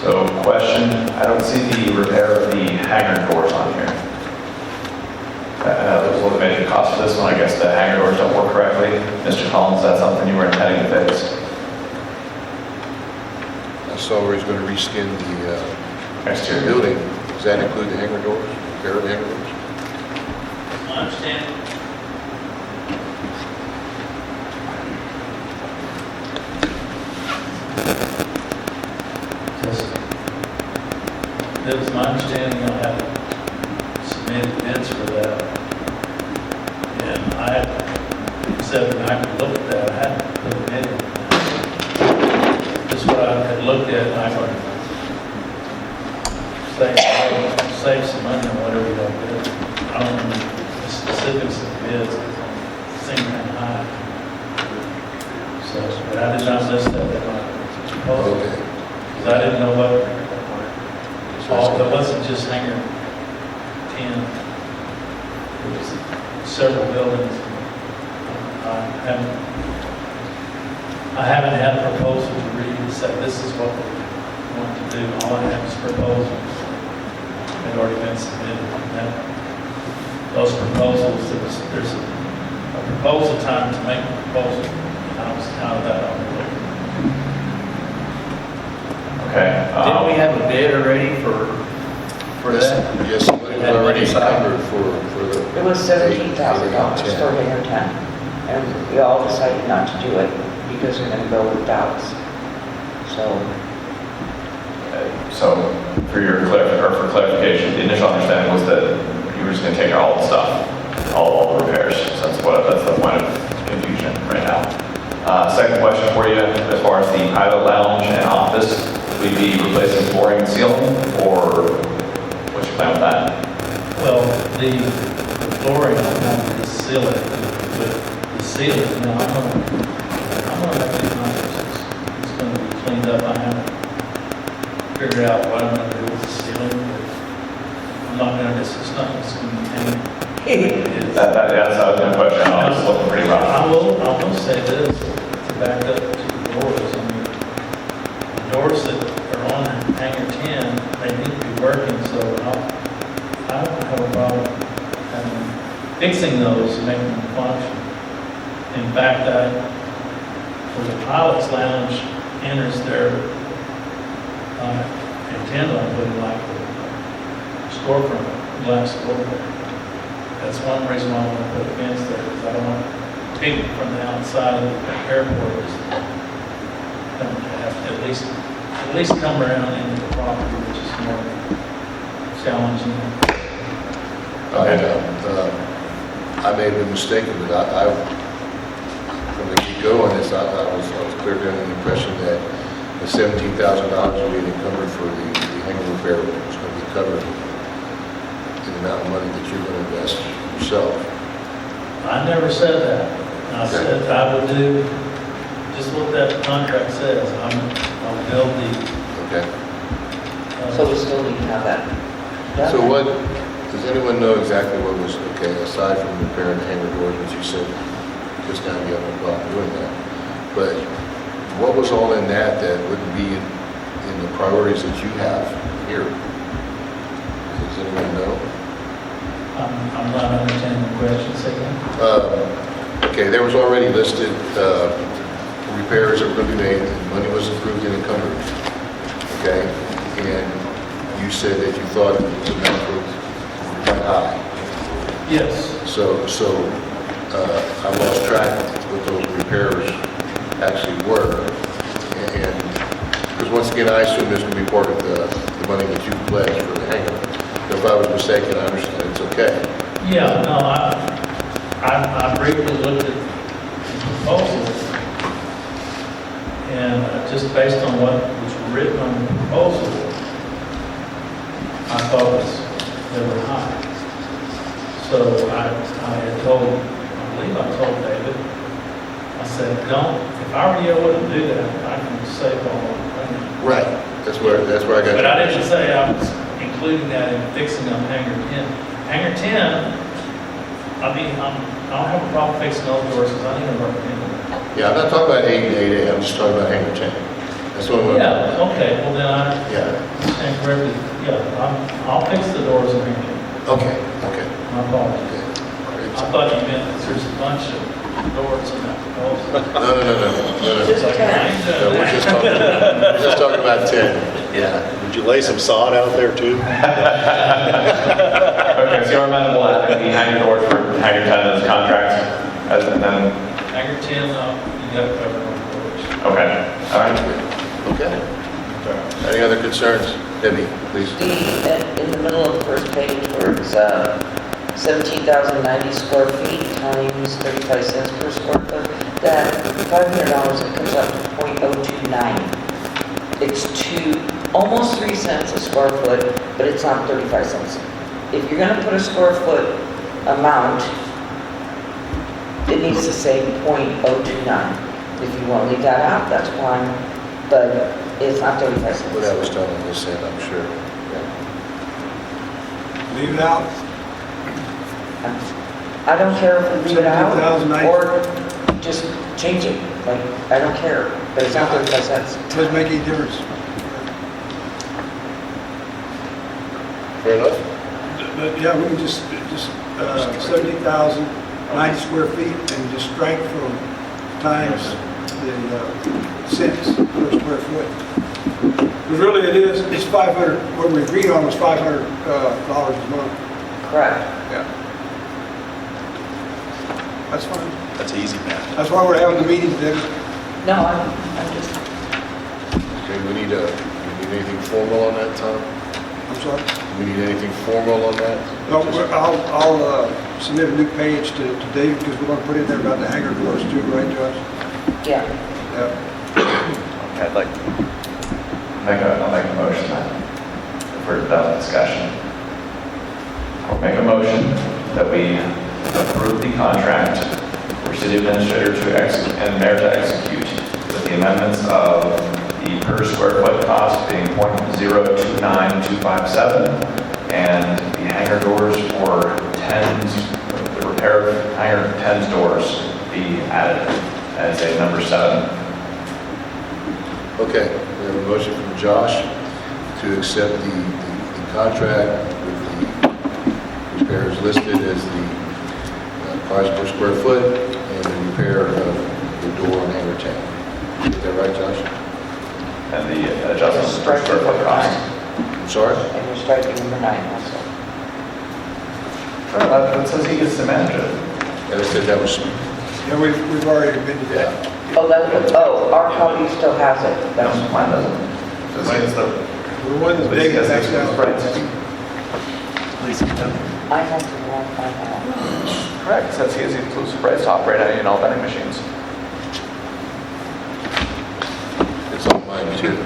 So question, I don't see the repair of the hangar doors on here. There's a little bit of cost to this one. I guess the hangar doors don't work correctly. Mr. Collins, that's something you were intending to fix? I saw where he's going to reskin the Exterior. building. Does that include the hangar doors? Repair of the hangar doors? I understand. It was my understanding you'll have submitted bids for that. And I said that I could look at that, I hadn't looked at it. Just what I had looked at, and I would save some money on whatever you don't bid. I don't know the specifics of the bids, it seemed kind of high. So, but I did not list that in my proposal, Okay. because I didn't know what. Oh, it wasn't just hangar 10. It was several buildings. I haven't had a proposal to read and say, this is what we want to do. All I have is proposals. They've already been submitted. Those proposals, there's a proposal time to make a proposal. And I was out of that already. Okay. Didn't we have a bid already for that? Yes, it was already covered for the... It was $17,000 for hangar 10. And we all decided not to do it because we're gonna go with Dallas. So for your for clarification, the initial understanding was that you were just going to take care of all the stuff, all the repairs. So that's the point of confusion right now. Second question for you, as far as the private lounge and office, would we be replacing flooring and ceiling, or what's your plan with that? Well, the flooring, I'm going to seal it, but the ceiling, you know, I'm gonna make it nice. It's gonna be cleaned up. I haven't figured out what I'm gonna do with the ceiling, but I'm not gonna, it's gonna be hanging. That's how I was going to question. It's looking pretty rough. I will say this, to back up to the doors, I mean, the doors that are on hangar 10, they need to be working, so I don't have a problem fixing those and making them function. In fact, when the pilot's lounge enters their antenna, I put like a storefront, glass storefront. That's one reason why I want to put a fence there, because I don't want people from the outside of the airport to have to at least come around into the property, which is more challenging. I may have been mistaken, but from the get-go on this, I was clear under the impression that the $17,000 we had encumbered for the hangar repair was going to be covered in the amount of money that you're going to invest yourself. I never said that. I said I would do just what that contract says. I'll build the. Okay. So we still need to have that done. So what, does anyone know exactly what was, okay, aside from repairing the hangar doors, which you said just now you have no problem doing that, but what was all in that wouldn't be in the priorities that you have here? Does anyone know? I'm not understanding the question, say again. Okay, there was already listed repairs that were going to be made, and money was approved and encumbered. Okay, and you said that you thought the amount was quite high. Yes. So I lost track of what those repairs actually were, and because once again, I assume this can be part of the money that you pledged for the hangar. If I was mistaken, I understand it's okay. Yeah, no, I briefly looked at the proposals, and just based on what was written on the proposal, I thought they were high. So I had told, I believe I told David, I said, if I were you, I wouldn't do that. I can save all the money. Right. That's where I got. But I didn't say I was including that in fixing on hangar 10. Hangar 10, I mean, I don't have a problem fixing those doors because I need them working anyway. Yeah, I'm not talking about 8 to 8A, I'm just talking about hangar 10. That's what I'm. Yeah, okay, well then Yeah, stand corrected, I'll fix the doors in here. okay, okay. My apologies. Okay. Great. I thought you meant that there's a bunch of doors in that proposal. No. Just 10. No, we're just talking about 10. Yeah. Would you lay some sod out there too? Okay, so you're amenable to having the hangar doors for hangar 10 as contracts, and then, Hangar 10, you got to cover those doors. okay, all right. Okay. Any other concerns? Debbie, please. In the middle of the first page where it's 17,090 square feet times 35 cents per square foot, that $500, it comes up to .029. It's almost 3 cents a square foot, but it's not 35 cents. If you're gonna put a square foot amount, it needs to say .029. If you want to leave that out, that's fine, but it's not 35 cents. What I was telling this end, I'm sure. Leave it out. I don't care if we leave it out 17,090. or just change it, like, I don't care, but it's not 35 cents. Doesn't make any difference. Fair enough? But yeah, we can just 70,090 square feet and just strike from times the cents per square foot. Because really it is, it's 500, what we agreed on was $500 a month. Correct. Yeah. That's fine. That's easy math. That's why we're having the meeting today. No, I'm just, Okay, we need anything formal on that, Tom? I'm sorry. We need anything formal on that? No, I'll submit a new page to David because we're going to put in there about the hangar doors too, right, Josh? yeah. Yeah. I'd like I'll make a motion then, for done discussion. I'll make a motion that we approve the contract for city administrator to execute and mayor to execute with the amendments of the per square foot cost being .029257 and the hangar doors for the repair of hangar 10's doors be added as a number 7. Okay, we have a motion from Josh to accept the contract with the repairs listed as the price per square foot and the repair of the door on hangar 10. Is that right, Josh? And the adjustments per square foot cost. I'm sorry? And you're striking number 9 also. Sure, that says he gets to manage it. Yeah, they said that was, Yeah, we've already amended that. Our copy still has it. No, That's mine doesn't. Mine is the. The one that's But he big has that's exclusive out. rights. I have to verify that. Correct, it says he has exclusive rights to operate any and all vending machines. it's on mine too.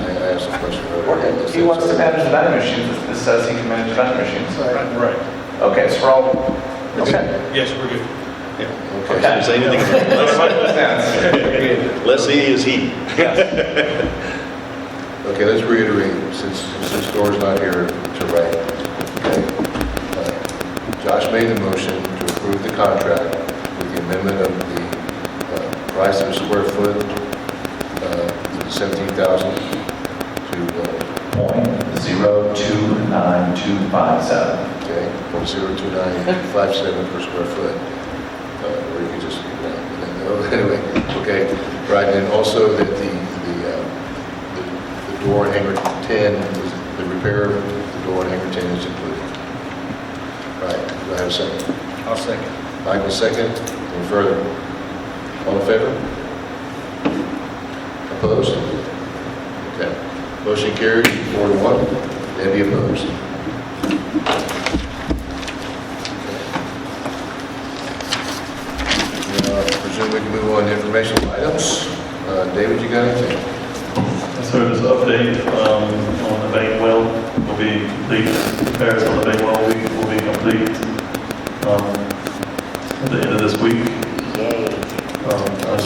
I asked a question earlier. If he wants to manage the vending machines, this says he can manage the vending machines. Right. Okay, so we're all, okay. Yes, we're good. Yeah. Okay. Okay. Say anything. Everybody understands. Less he is he. Okay, let's reiterate, since Dora's not here to write. Okay. Josh made the motion to approve the contract with the amendment of the price of a square foot, 17,000 to, .029257. okay, 0.02957 per square foot. Or you could just, anyway, okay. Right, and also that the door in hangar 10, the repair of the door in hangar 10 is included. Right, do I have a second? I'll second. Michael, second. Any further? All in favor? Opposed? Okay. Motion carried, 4-1. Debbie opposed. Presume we can move on to informational items. David, you got anything? So there's an update on the bank well will be complete. Repairs on the bank well will be complete at the end of this week. Yay. As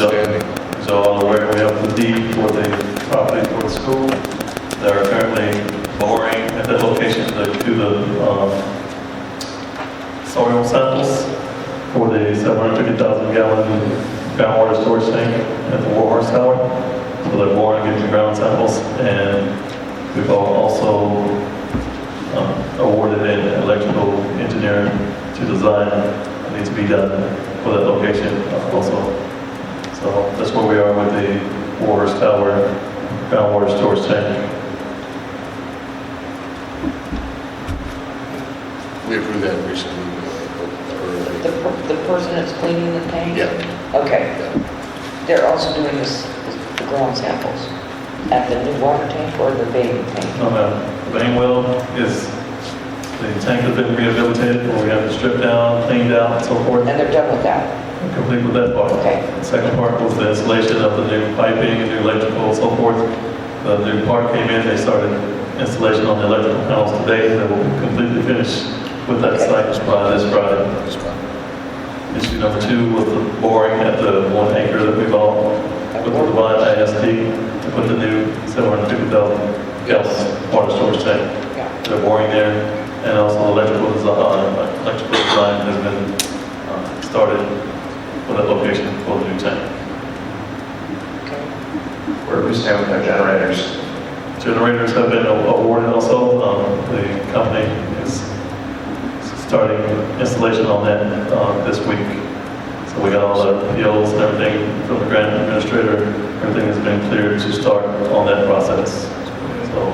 y'all are aware, we have the deed for the property for the school. They're currently boring at that location to do the soil samples for the 750,000 gallon groundwater storage tank at the War Horse Tower. So they're boring, getting the ground samples, and we've also awarded an electrical engineer to design what needs to be done for that location also. So that's where we are with the War Horse Tower groundwater storage tank. We approved that recently. The person that's cleaning the tank? Yeah. Okay. They're also doing the ground samples at the new water tank or the bathing tank? No, ma'am. The main well is, the tank has been rehabilitated, where we have it stripped down, cleaned out, and so forth. And they're done with that? We're complete with that part. Okay. The second part was the installation of the new piping and new electrical and so forth. The new part came in, they started installation on the electrical panels today, that will be completely finished with that site by this Friday. That's fine. Issue number 2 was the boring at the 1 acre that we bought with the Devine ISD to put the new 750,000 gallon water storage tank. Yeah. They're boring there, and also electrical design has been started for that location for the new tank. Okay. Where do we stand with our generators? Generators have been awarded also. The company is starting installation on that this week. So we got all the POs and everything from the grant administrator. Everything has been cleared to start on that process. So,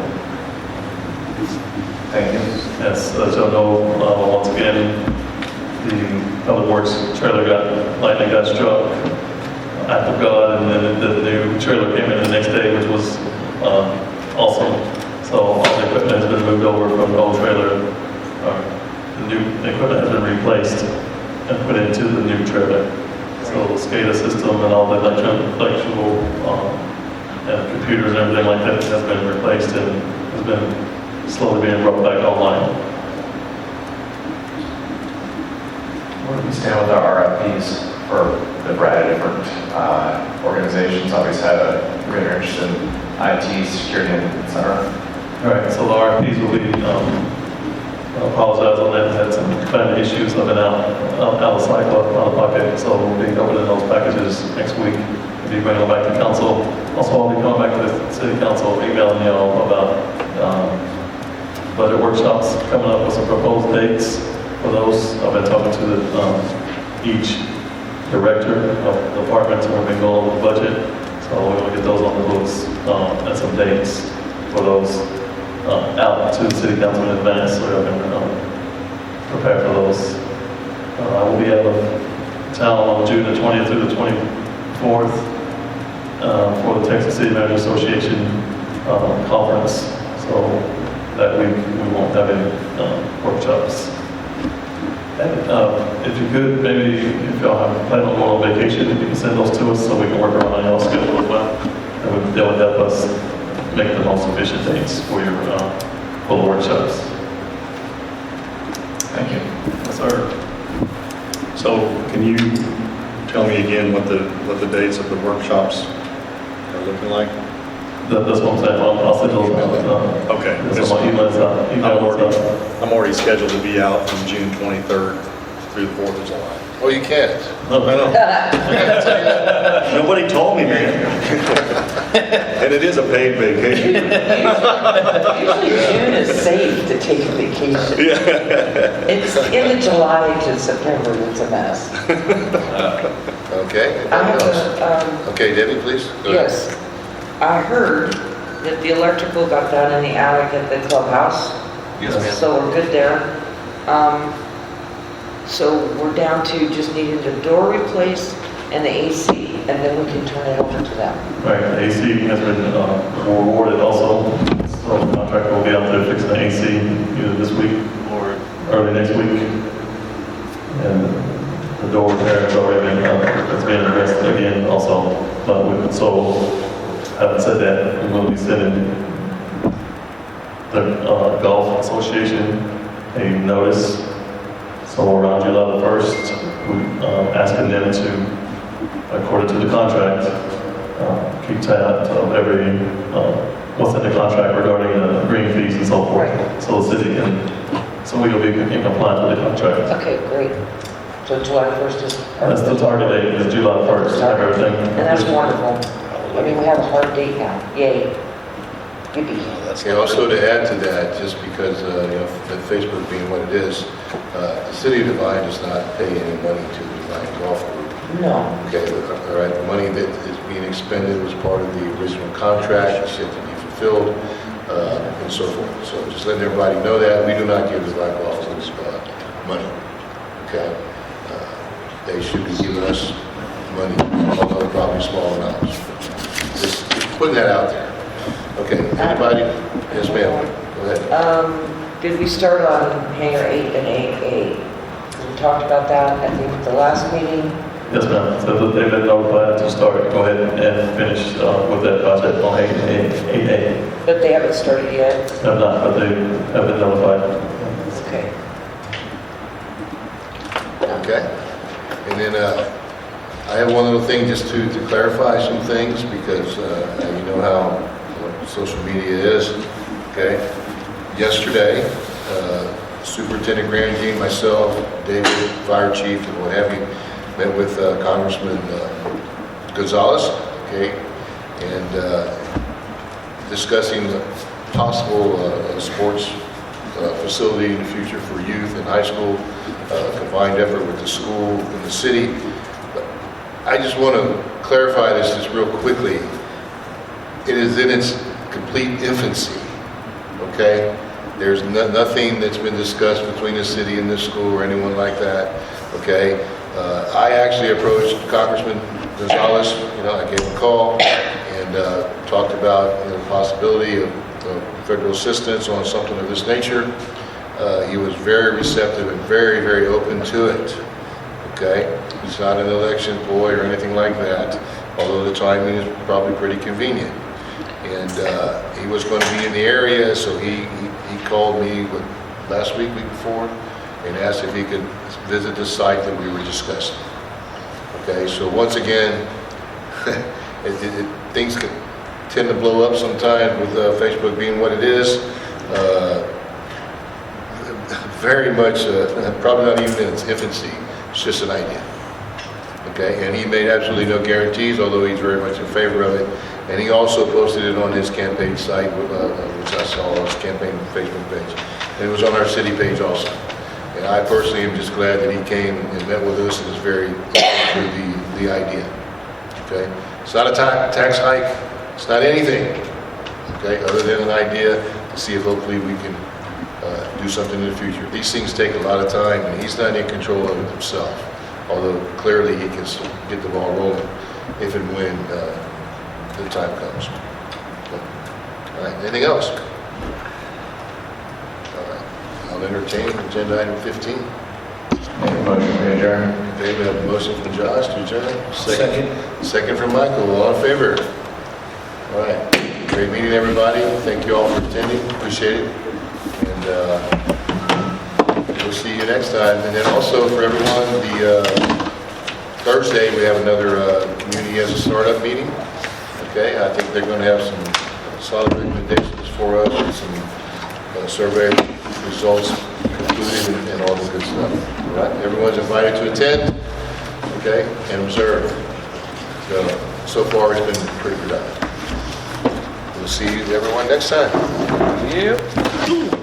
Thank you. yes, as you'll know, once again, the Public Works trailer lightning got struck, act of God, and then the new trailer came in the next day, which was awesome. So all the equipment has been moved over from the old trailer. The new equipment has been replaced and put into the new trailer. So the SCADA system and all the electrical and computers and everything like that has been replaced and has been slowly being brought back online. Where do we stand with our RFPs for the variety of different organizations? Obviously had a greater interest in IT, security, et cetera. All right, so the RFPs will be, I apologize on that, had some kind of issues. I've been out of cycle, out of pocket, so we'll be opening those packages next week. We'll be bringing them back to council. Also, I'll be coming back to the city council, emailing y'all about budget workshops coming up with some proposed dates for those. I've been talking to each director of departments, and we've been going over the budget. So we're going to get those on the books and some dates for those out to the city council in advance, so we can prepare for those. I will be out of town on June the 20th through the 24th for the Texas City Manager Association conference. So that week we won't have any workshops. And if you could, maybe if y'all have planned on going on vacation, if you can send those to us so we can work around y'all's schedule as well. That would help us make the most efficient dates for your for the workshops. Thank you. Yes, sir. So can you tell me again what the dates of the workshops are looking like? That's what I'm saying. I'll send those out. Okay. That's my emails out. I'm already scheduled to be out from June 23rd through the 4th of July. Oh, you can't. I know. Nobody told me, man. And it is a paid vacation. Usually June is safe to take a vacation. Yeah. It's in the July to September that's a mess. Okay. I have Okay, Debbie, please. Go ahead. yes, I heard that the electrical got done in the attic at the clubhouse. Yes, ma'am. So we're good there. So we're down to just needing the door replaced and the AC, and then we can turn it over to them. Right, the AC has been awarded also. So the contractor will be out there fixing the AC either this week or early next week. And the door repair has already been, it's been addressed again also. But having said that, we will be sending the Golf Association a notice. So around July the 1st, we're asking them to, according to the contract, keep tabs of every, what's in the contract regarding the green fees and so forth. Right. So the city can, so we'll be in compliance with the contract. Okay, great. So July 1st is... That's the target date, is July 1st, have everything. And that's wonderful. I mean, we have a hard date now. Yay. Yippee. Okay, also to add to that, just because, the Facebook being what it is, the city of Devine does not pay any money to the Devine Golf Group. No. Okay, all right, the money that is being expended was part of the original contract, it's yet to be fulfilled, and so forth. So just letting everybody know that, we do not give the Devine Golf Group money, okay? They should be giving us money, although probably small amounts. Just putting that out there. Okay, anybody? Yes, ma'am. Go ahead. Did we start on hangar 8 and 8A? We talked about that, I think, at the last meeting. Yes, ma'am. So they've been notified to start, go ahead and finish with that project on 8A. But they haven't started yet. Have not, but they have been notified. Okay. Okay. And then I have one little thing just to clarify some things because you know how social media is. Okay. Yesterday, Superintendent Grandjean, myself, David, Fire Chief, and what have you, met with Congressman Gonzalez, okay, and discussing the possible sports facility in the future for youth in high school, combined effort with the school and the city. But I just want to clarify this just real quickly. It is in its complete infancy, okay? There's nothing that's been discussed between the city and the school or anyone like that, okay? I actually approached Congressman Gonzalez, I gave him a call and talked about the possibility of federal assistance on something of this nature. He was very receptive and very, very open to it, okay? He's not an election boy or anything like that, although the timing is probably pretty convenient. And he was going to be in the area, so he called me last week before, and asked if he could visit the site that we were discussing. Okay, so once again, things can tend to blow up sometimes with Facebook being what it is. Very much, probably not even in its infancy, it's just an idea. Okay, and he made absolutely no guarantees, although he's very much in favor of it. And he also posted it on his campaign site, which I saw on his campaign Facebook page. And it was on our city page also. And I personally am just glad that he came and met with us and is very open to the idea. Okay? It's not a tax hike. It's not anything. Okay? Other than an idea to see if hopefully we can do something in the future. These things take a lot of time and he's not in control of it himself. Although clearly he can get the ball rolling if and when the time comes. Okay. All right, anything else? All right, I'll entertain agenda item 15. Make a motion to adjourn. Okay, we have a motion from Josh to adjourn. Second from Michael, all in favor? All right, great meeting everybody. Thank you all for attending, appreciate it. And we'll see you next time. And then also for everyone, the Thursday we have another community as a startup meeting. Okay, I think they're going to have some solid recommendations for us and some survey results concluded and all the good stuff. All right, everyone's invited to attend, okay, and observe. So far it's been pretty productive. We'll see everyone next time. Yep.